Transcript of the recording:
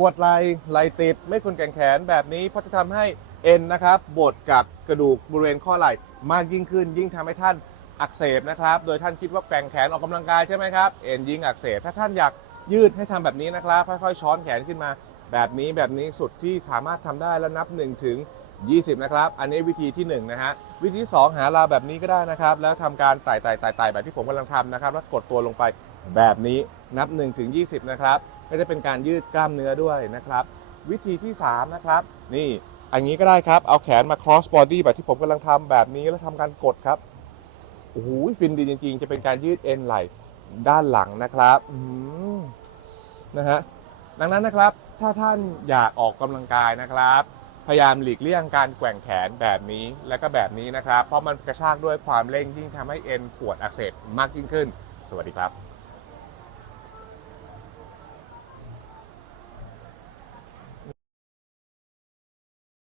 ปวดไหล่ติดไม่ควรแกว่งแขนแบบนี้เพราะจะทำให้เอ็นนะครับบดกับกระดูกบริเวณข้อไหล่มากยิ่งขึ้นยิ่งทำให้ท่านอักเสบนะครับโดยท่านคิดว่าแกว่งแขนออกกำลังกายใช่ไหมครับเอ็นยิ่งอักเสบถ้าท่านอยากยืดให้ทำแบบนี้นะครับค่อยๆช้อนแขนขึ้นมาแบบนี้สุดที่สามารถทำได้แล้วนับ1 ถึง 20นะครับอันนี้วิธีที่1นะฮะวิธีที่2หาราวแบบนี้ก็ได้นะครับแล้วทำการไต่แบบที่ผมกำลังทำนะครับแล้วกดตัวลงไปแบบนี้นับ1 ถึง 20นะครับก็จะเป็นการยืดกล้ามเนื้อด้วยนะครับวิธีที่3นะครับนี่อันนี้ก็ได้ครับเอาแขนมา cross body แบบที่ผมกำลังทำแบบนี้แล้วทำการกดครับโอ้โหฟินดีจริงๆจะเป็นการยืดเอ็นไหล่ด้านหลังนะครับนะฮะดังนั้นนะครับถ้าท่านอยากออกกำลังกายนะครับพยายามหลีกเลี่ยงการแกว่งแขนแบบนี้และก็แบบนี้นะครับเพราะมันกระชากด้วยความเร่งยิ่งทำให้เอ็นปวดอักเสบมากยิ่งขึ้นสวัสดีครับ